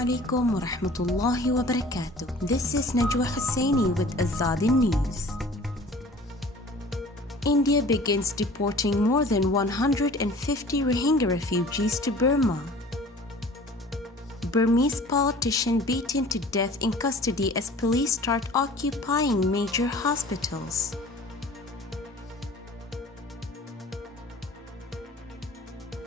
alaikum wa rahmatullahi wa barakatuh. This is Najwa Hussaini with Azadi News. India begins deporting more than 150 Rohingya refugees to Burma. Burmese politician beaten to death in custody as police start occupying major hospitals.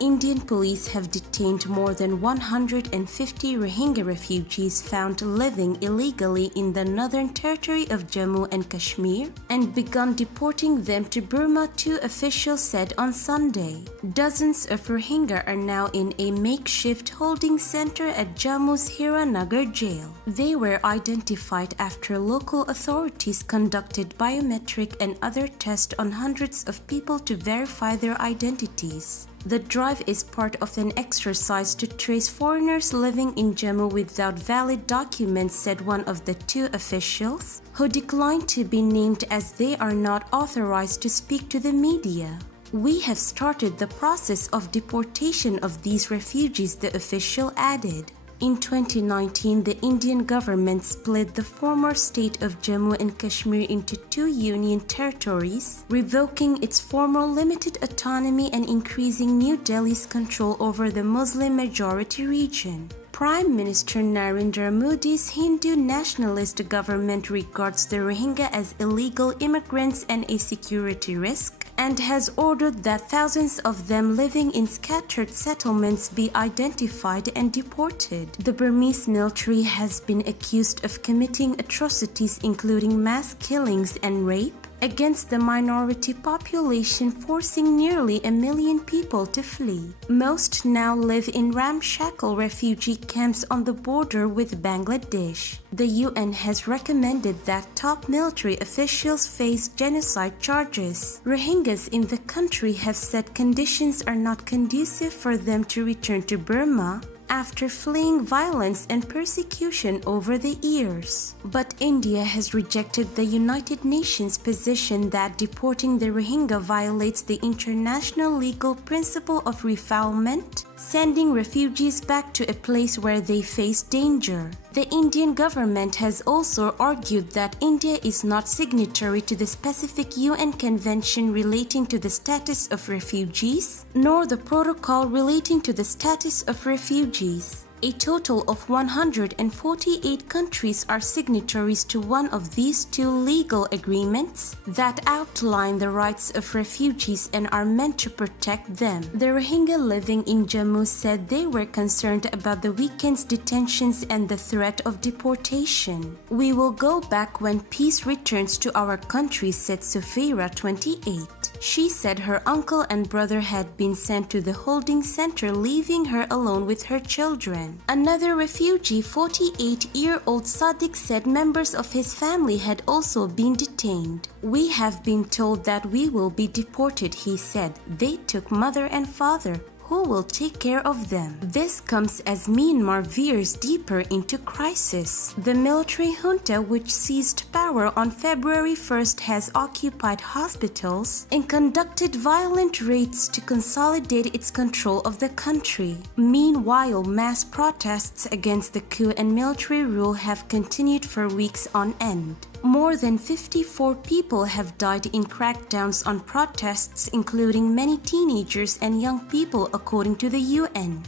Indian police have detained more than 150 Rohingya refugees found living illegally in the northern territory of Jammu and Kashmir and begun deporting them to Burma, two officials said on Sunday. Dozens of Rohingya are now in a makeshift holding center at Jammu's Hiranagar jail. They were identified after local authorities conducted biometric and other tests on hundreds of people to verify their identities. The drive is part of an exercise to trace foreigners living in Jammu without valid documents, said one of the two officials, who declined to be named as they are not authorized to speak to the media. We have started the process of deportation of these refugees, the official added. In 2019, the Indian government split the former state of Jammu and Kashmir into two union territories, revoking its former limited autonomy and increasing New Delhi's control over the Muslim-majority region. Prime Minister Narendra Modi's Hindu nationalist government regards the Rohingya as illegal immigrants and a security risk, and has ordered that thousands of them living in scattered settlements be identified and deported. The Burmese military has been accused of committing atrocities including mass killings and rape against the minority population, forcing nearly 1 million people to flee. Most now live in ramshackle refugee camps on the border with Bangladesh. The UN has recommended that top military officials face genocide charges. Rohingyas in the country have said conditions are not conducive for them to return to Burma after fleeing violence and persecution over the years. But India has rejected the United Nations position that deporting the Rohingya violates the international legal principle of refoulement, sending refugees back to a place where they face danger. The Indian government has also argued that India is not signatory to the specific UN convention relating to the status of refugees, nor the protocol relating to the status of refugees. A total of 148 countries are signatories to one of these two legal agreements that outline the rights of refugees and are meant to protect them. The Rohingya living in Jammu said they were concerned about the weekend's detentions and the threat of deportation. "We will go back when peace returns to our country," said Sufira, 28. She said her uncle and brother had been sent to the holding center, leaving her alone with her children. Another refugee, 48-year-old Sadiq, said members of his family had also been detained. "We have been told that we will be deported," he said. "They took mother and father. Who will take care of them?" This comes as Myanmar veers deeper into crisis. The military junta, which seized power on February 1st, has occupied hospitals and conducted violent raids to consolidate its control of the country. Meanwhile, mass protests against the coup and military rule have continued for weeks on end. More than 54 people have died in crackdowns on protests, including many teenagers and young people, according to the UN.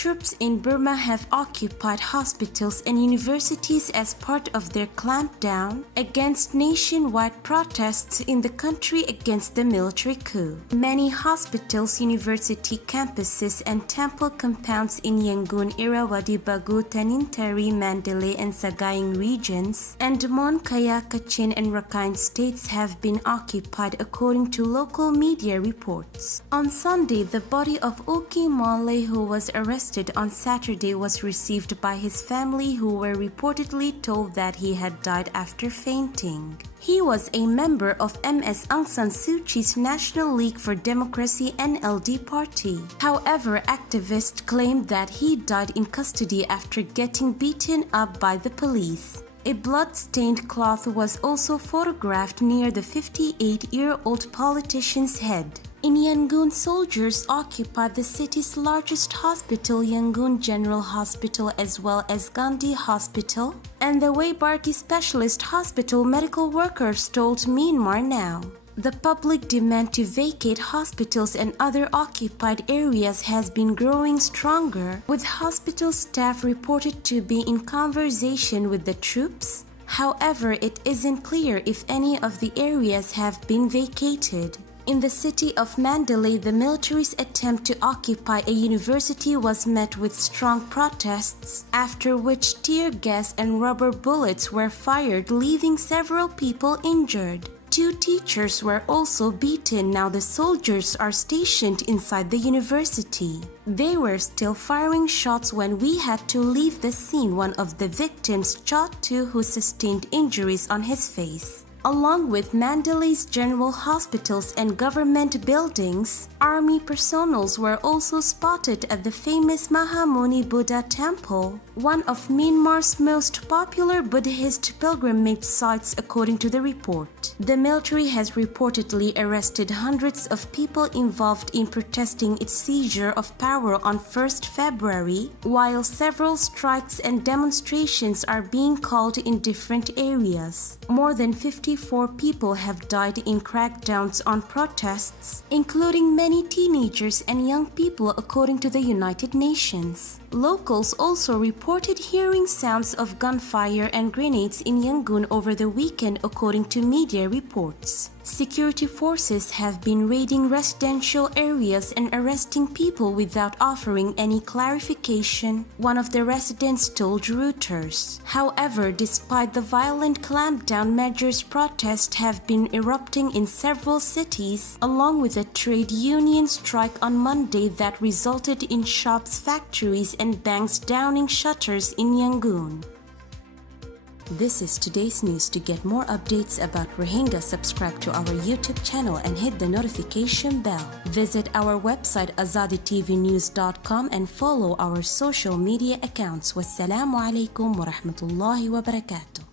Troops in Burma have occupied hospitals and universities as part of their clampdown against nationwide protests in the country against the military coup. Many hospitals, university campuses, and temple compounds in Yangon, Irrawaddy, Bagu, Tanintari, Mandalay, and Sagaing regions, and Mon Kaya, Kachin, and Rakhine states have been occupied, according to local media reports. On Sunday, the body of Uki Male, who was arrested on Saturday, was received by his family, who were reportedly told that he had died after fainting. He was a member of Ms. Aung San Suu Kyi's National League for Democracy (NLD) party. However, activists claimed that he died in custody after getting beaten up by the police. A blood-stained cloth was also photographed near the 58-year-old politician's head. In Yangon, soldiers occupied the city's largest hospital, Yangon General Hospital, as well as Gandhi Hospital, and the Weibarki Specialist Hospital, medical workers told Myanmar Now. The public demand to vacate hospitals and other occupied areas has been growing stronger, with hospital staff reported to be in conversation with the troops. However, it isn't clear if any of the areas have been vacated. In the city of Mandalay, the military's attempt to occupy a university was met with strong protests, after which tear gas and rubber bullets were fired, leaving several people injured. 2 teachers were also beaten. Now the soldiers are stationed inside the university. They were still firing shots when we had to leave the scene, one of the victims, Chatu, who sustained injuries on his face. Along with Mandalay's general hospitals and government buildings, army personnel were also spotted at the famous Mahamuni Buddha Temple, one of Myanmar's most popular Buddhist pilgrimage sites according to the report. The military has reportedly arrested hundreds of people involved in protesting its seizure of power on 1st February, while several strikes and demonstrations are being called in different areas. More than 54 people have died in crackdowns on protests, including many teenagers and young people, according to the United Nations. Locals also reported hearing sounds of gunfire and grenades in Yangon over the weekend, according to media reports. Security forces have been raiding residential areas and arresting people without offering any clarification, one of the residents told Reuters. However, despite the violent clampdown measures, protests have been erupting in several cities, along with a trade union strike on Monday that resulted in shops, factories, and banks downing shutters in Yangon. This is today's news. To get more updates about Rohingya, subscribe to our YouTube channel and hit the notification bell. Visit our website azaditvnews.com and follow our social media accounts. Wassalamu alaikum wa rahmatullahi wa barakatuh.